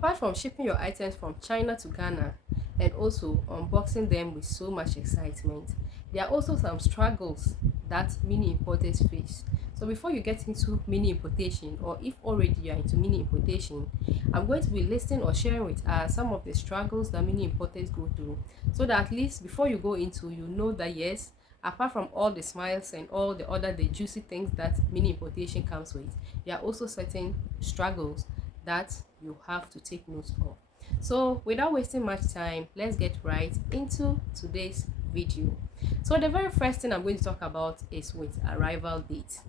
Apart from shipping your items from China to Ghana and also unboxing them with so much excitement, there are also some struggles that mini importers face. So before you get into mini importation, or if already you are into mini importation, I'm going to be listing or sharing with us some of the struggles that mini importers go through, so that at least before you go into, you know that yes, apart from all the smiles and all the juicy things that mini importation comes with, there are also certain struggles that you have to take note of. So without wasting much time, let's get right into today's video. So the very first thing I'm going to talk about is with arrival date.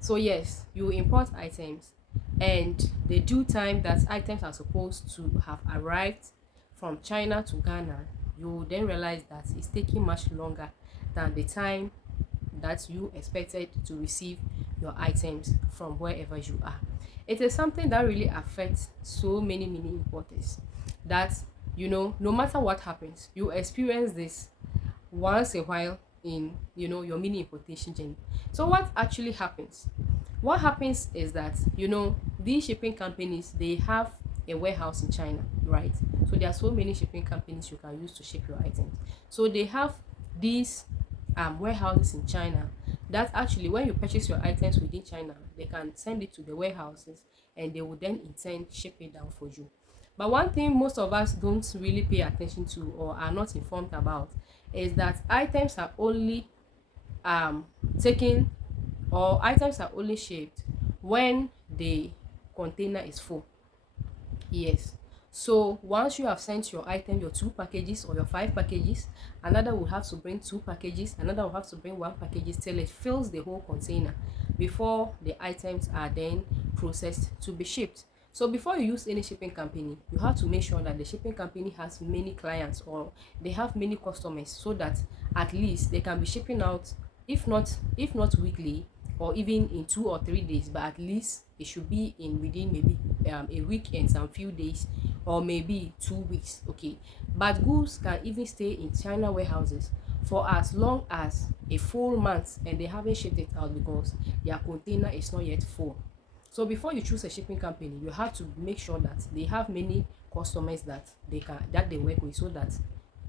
So yes, you import items, and the due time that items are supposed to have arrived from China to Ghana, you then realize that it's taking much longer than the time that you expected to receive your items from wherever you are. It is something that really affects so many importers, that no matter what happens, you experience this once a while in your mini importation journey. So what actually happens? What happens is that these shipping companies, they have a warehouse in China, right? So there are so many shipping companies you can use to ship your items. So they have these warehouses in China that actually, when you purchase your items within China, they can send it to the warehouses and they will then in turn ship it down for you. But one thing most of us don't really pay attention to or are not informed about is that items are only taken, or items are only shipped when the container is full. Yes. So once you have sent your item, your 2 packages or your 5 packages, another will have to bring 2 packages, another will have to bring 1 package till it fills the whole container before the items are then processed to be shipped. So before you use any shipping company, you have to make sure that the shipping company has many clients or they have many customers, so that at least they can be shipping out, if not weekly or even in 2 or 3 days, but at least it should be in within maybe a week and some few days, or maybe 2 weeks. Okay, but goods can even stay in China warehouses for as long as a full month and they haven't shipped it out because their container is not yet full. So before you choose a shipping company, you have to make sure that they have many customers that they work with, so that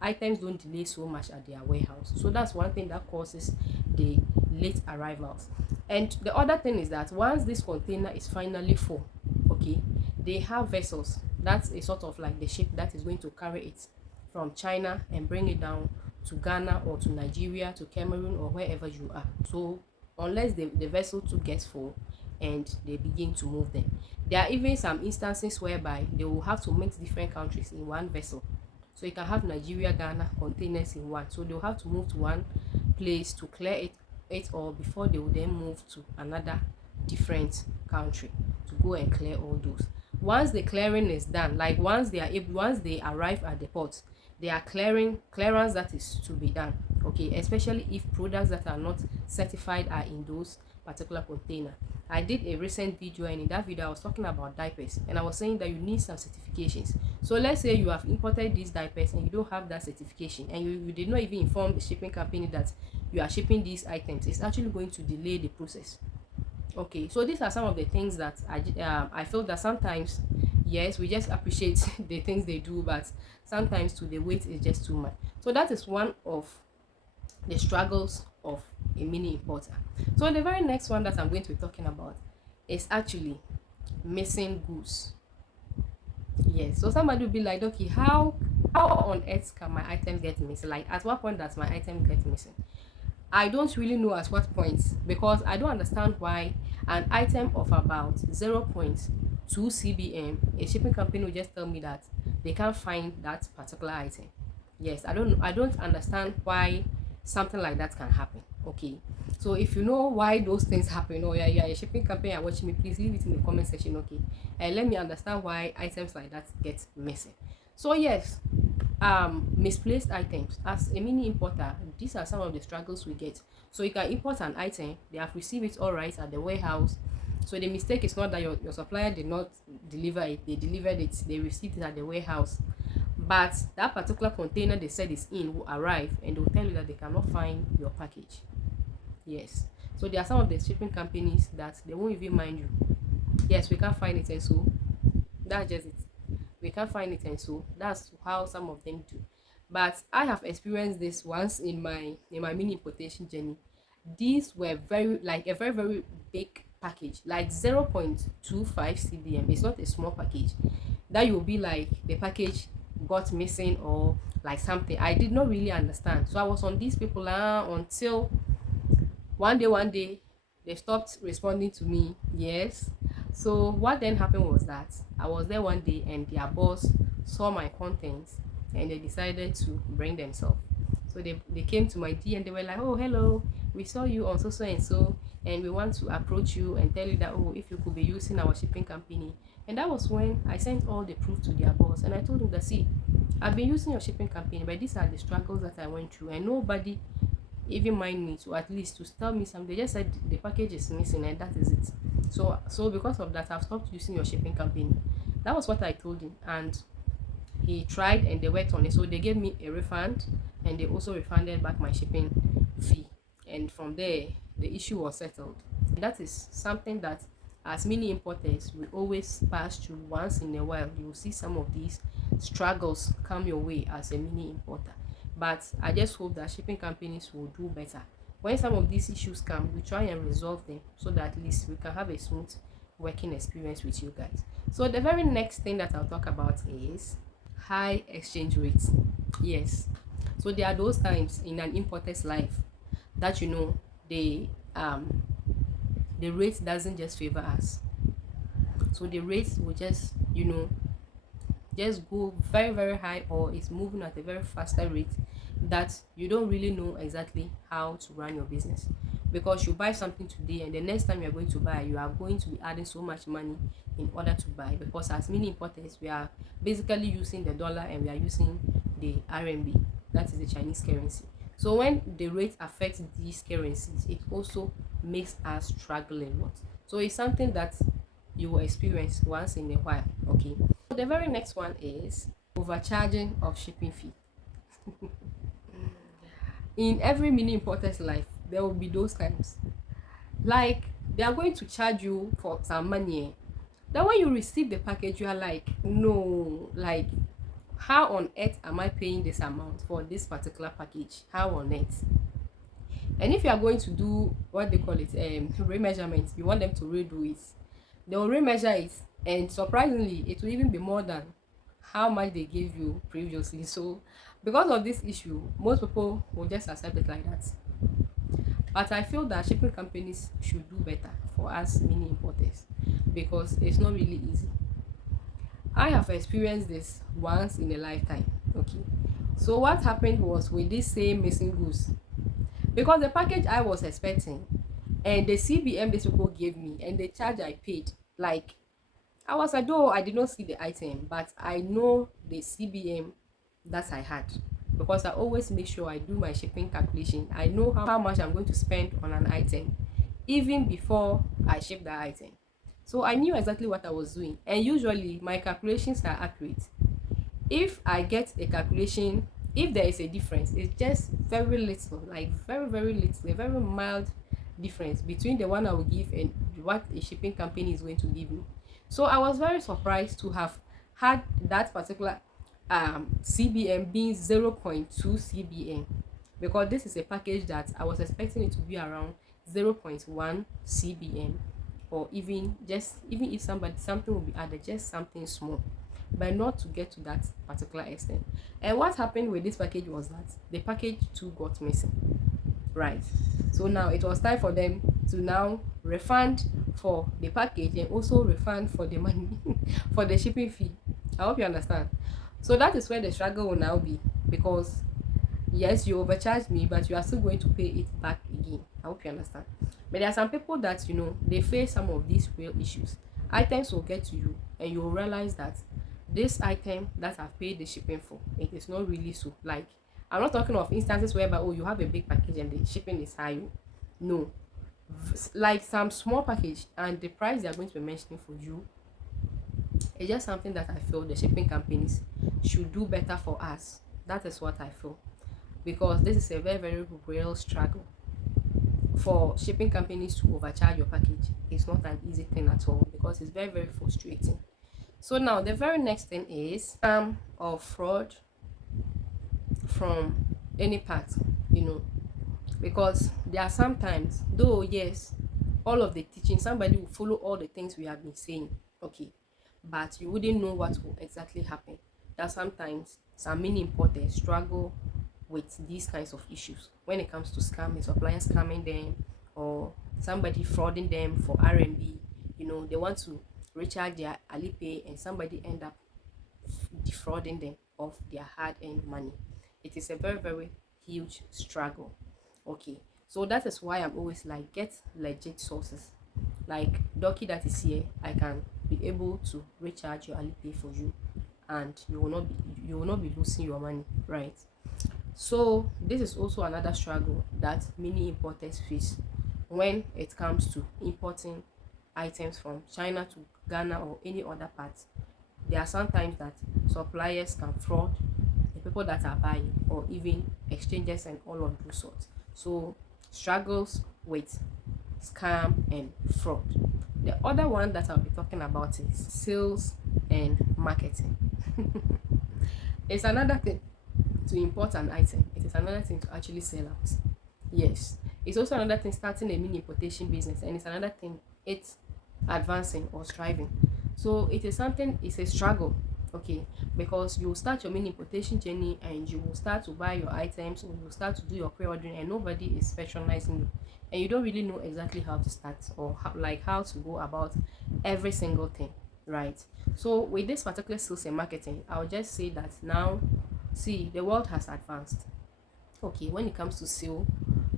items don't delay so much at their warehouse. So that's one thing that causes the late arrivals. And the other thing is that once this container is finally full, okay, they have vessels. That's a sort of like the ship that is going to carry it from China and bring it down to Ghana or to Nigeria, to Cameroon, or wherever you are. So unless the vessel too gets full and they begin to move them, there are even some instances whereby they will have to mix different countries in one vessel. So you can have Nigeria, Ghana containers in one. So they'll have to move to one place to clear it all before they will then move to another different country to go and clear all those. Once the clearing is done, like once they arrive at the port, there are clearance that is to be done. Okay, especially if products that are not certified are in those particular container. I did a recent video, and in that video I was talking about diapers, and I was saying that you need some certifications. So let's say you have imported these diapers and you don't have that certification, and you did not even inform the shipping company that you are shipping these items. It's actually going to delay the process. Okay, so these are some of the things that I feel that sometimes, yes, we just appreciate the things they do, but sometimes to the wait is just too much. So that is one of the struggles of a mini importer. So the very next one that I'm going to be talking about is actually missing goods. Yes, so somebody will be like, okay, how on earth can my item get missing? Like, at what point does my item get missing? I don't really know at what point, because I don't understand why an item of about 0.2 cbm, a shipping company will just tell me that they can't find that particular item. Yes, I don't understand why something like that can happen. Okay, so if you know why those things happen, or yeah, a shipping company are watching me, please leave it in the comment section. Okay, and let me understand why items like that get missing. So yes, misplaced items. As a mini importer, these are some of the struggles we get. So you can import an item, they have received it all right at the warehouse. So the mistake is not that your supplier did not deliver it, they delivered it, they received it at the warehouse, but that particular container they said is in will arrive, and they'll tell you that they cannot find your package. Yes, so there are some of the shipping companies that they won't even mind you. Yes, we can't find it, and so that's just it. we can't find it, and so that's how some of them do. But I have experienced this once in my mini importation journey. These were very, like a very very big package, like 0.25 cbm. It's not a small package that you'll be like the package got missing or like something. I did not really understand, so I was on these people until one day they stopped responding to me. Yes. So what then happened was that I was there one day and their boss saw my contents and they decided to bring themselves. So they came to my D and they were like, oh hello, we saw you on so so and so, and we want to approach you and tell you that, oh, if you could be using our shipping company. And that was when I sent all the proof to their boss and I told him that, see, I've been using your shipping company, but these are the struggles that I went through, and nobody even mind me to at least to tell me something. They just said the package is missing and that is it. So because of that, I've stopped using your shipping company. That was what I told him, and he tried and they worked on it. So they gave me a refund and they also refunded back my shipping fee, and from there the issue was settled. That is something that as mini importers we always pass through. Once in a while you will see some of these struggles come your way as a mini importer, but I just hope that shipping companies will do better. When some of these issues come, we try and resolve them so that at least we can have a smooth working experience with you guys. So the very next thing that I'll talk about is high exchange rates. Yes, so there are those times in an importer's life that um the rate doesn't just favor us. So the rates will just just go very very high, or it's moving at a very faster rate that you don't really know exactly how to run your business, because you buy something today and the next time you're going to buy, you are going to be adding so much money in order to buy, because as many importers we are basically using the dollar and we are using the RMB, that is the Chinese currency. So when the rate affects these currencies, it also makes us struggle a lot. So it's something that you will experience once in a while. Okay, so the very next one is overcharging of shipping fee. In every mini importer's life there will be those times, like they are going to charge you for some money, then when you receive the package you are like, no, like how on earth am I paying this amount for this particular package? How on earth? And if you are going to do what they call it, remeasurement, you want them to redo it, they will remeasure it, and surprisingly it will even be more than how much they gave you previously. So because of this issue, most people will just accept it like that. But I feel that shipping companies should do better for us mini importers, because it's not really easy. I have experienced this once in a lifetime. Okay, so what happened was with this same missing goods, because the package I was expecting and the CBM these people gave me and the charge I paid, like I was like, though I did not see the item, but I know the CBM that I had, because I always make sure I do my shipping calculation. I know how much I'm going to spend on an item even before I ship the item. So I knew exactly what I was doing, and usually my calculations are accurate. If I get a calculation, if there is a difference, it's just very little, like very very little, a very mild difference between the one I will give and what a shipping company is going to give me. So I was very surprised to have had that particular CBM being 0.2 CBM, because this is a package that I was expecting it to be around 0.1 CBM, or even if something will be added, just something small, but not to get to that particular extent. And what happened with this package was that the package too got missing, right? So now it was time for them to now refund for the package and also refund for the money for the shipping fee. I hope you understand. So that is where the struggle will now be, because yes, you overcharged me, but you are still going to pay it back again. I hope you understand. But there are some people that they face some of these real issues. Items will get to you and you will realize that this item that I've paid the shipping for, it is not really so. Like, I'm not talking of instances whereby, oh, you have a big package and the shipping is high. No, like some small package and the price they are going to be mentioning for you, it's just something that I feel the shipping companies should do better for us. That is what I feel, because this is a very very real struggle. For shipping companies to overcharge your package, it's not an easy thing at all, because it's very very frustrating. So now the very next thing is or fraud from any part, you know, because there are sometimes, though yes, all of the teaching, somebody will follow all the things we have been saying, okay, but you wouldn't know what will exactly happen. That sometimes some mini importers struggle with these kinds of issues when it comes to scamming, suppliers scamming them, or somebody frauding them for R&B. You know, they want to recharge their Alipay and somebody end up defrauding them of their hard-earned money. It is a very, very huge struggle. Okay, so that is why I'm always like, get legit sources. Like Dorkie that is here, I can be able to recharge your Alipay for you, and you will not be losing your money, right? So this is also another struggle that many importers face when it comes to importing items from China to Ghana or any other part. There are sometimes that suppliers can fraud the people that are buying, or even exchanges and all of those sorts. So struggles with scam and fraud. The other one that I'll be talking about is sales and marketing. It's another thing to import an item. It is another thing to actually sell out. Yes, it's also another thing starting a mini importation business, and it's another thing it's advancing or striving. So it is something, it's a struggle, okay, because you will start your mini importation journey and you will start to buy your items, or you will start to do your pre-ordering, and nobody is patronizing you, and you don't really know exactly how to start, or how to go about every single thing, right? So with this particular sales and marketing, I'll just say that now, see, the world has advanced. Okay, when it comes to sale,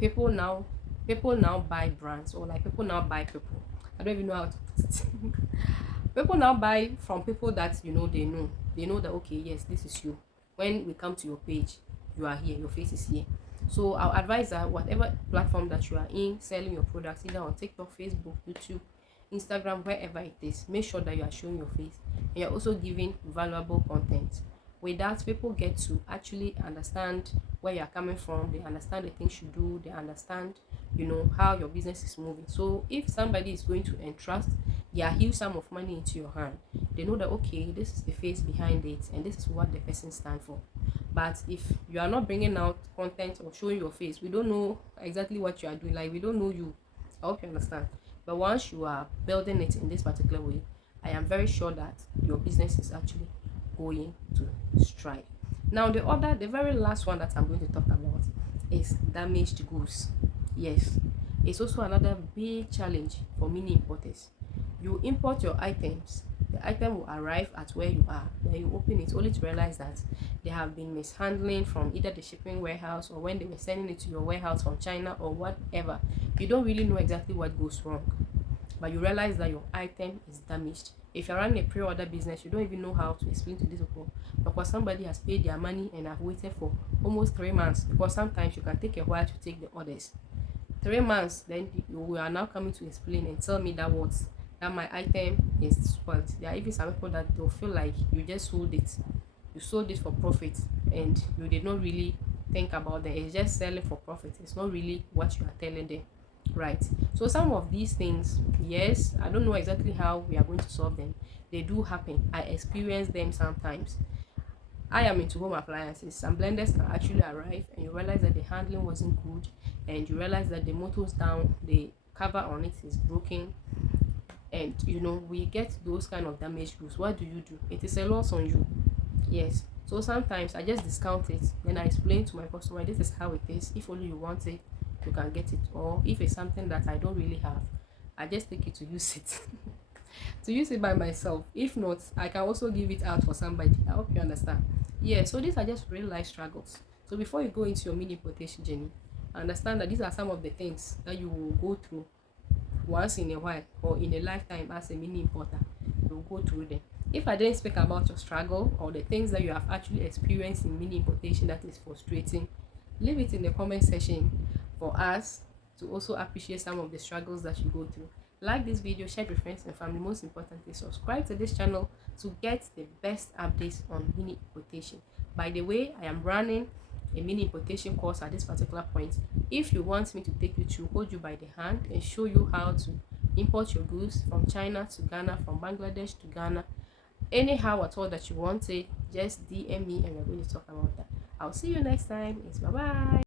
people now people now buy brands, or like people now buy people. I don't even know how to put it. People now buy from people that, you know, they know that, okay, yes, this is you. When we come to your page, you are here, your face is here. So I'll advise that whatever platform that you are in selling your products, either on TikTok, Facebook, YouTube, Instagram, wherever it is, make sure that you are showing your face and you're also giving valuable content. With that, people get to actually understand where you're coming from, they understand the things you do, they understand, you know, how your business is moving. So if somebody is going to entrust their huge sum of money into your hand, they know that, okay, this is the face behind it and this is what the person stands for. But if you are not bringing out content or showing your face, we don't know exactly what you are doing. Like, we don't know you. I hope you understand. But once you are building it in this particular way, I am very sure that your business is actually going to strive. Now the very last one that I'm going to talk about is damaged goods. Yes, it's also another big challenge for many importers. You import your items, the item will arrive at where you are, then you open it only to realize that there have been mishandling from either the shipping warehouse, or when they were sending it to your warehouse from China or whatever. You don't really know exactly what goes wrong, but you realize that your item is damaged. If you're running a pre-order business, you don't even know how to explain to these people, because somebody has paid their money and have waited for almost 3 months, because sometimes you can take a while to take the orders. 3 months, then you are now coming to explain and tell me that what, that my item is spoiled. There are even some people that they'll feel like you just sold it, you sold it for profit, and you did not really think about that it's just selling for profit. It's not really what you are telling them, right? So some of these things, yes, I don't know exactly how we are going to solve them. They do happen, I experience them sometimes. I am into home appliances. Some blenders can actually arrive and you realize that the handling wasn't good, and you realize that the motor's down, the cover on it is broken, and you know, we get those kind of damaged goods. What do? It is a loss on you. Yes. So sometimes I just discount it, then I explain to my customer, this is how it is. If only you want it, you can get it. Or if it's something that I don't really have, I just take it to use it. To use it by myself. If not, I can also give it out for somebody. I hope you understand. Yeah, so these are just real life struggles. So before you go into your mini importation journey, understand that these are some of the things that you will go through once in a while, or in a lifetime as a mini importer. You will go through them. If I didn't speak about your struggle or the things that you have actually experienced in mini importation that is frustrating, leave it in the comment section for us to also appreciate some of the struggles that you go through. Like this video, share with friends and family. Most importantly, subscribe to this channel to get the best updates on mini importation. By the way, I am running a mini importation course at this particular point. If you want me to take you through, hold you by the hand and show you how to import your goods from China to Ghana, from Bangladesh to Ghana, anyhow at all that you want it, just DM me and we're going to talk about that. I'll see you next time. It's bye bye.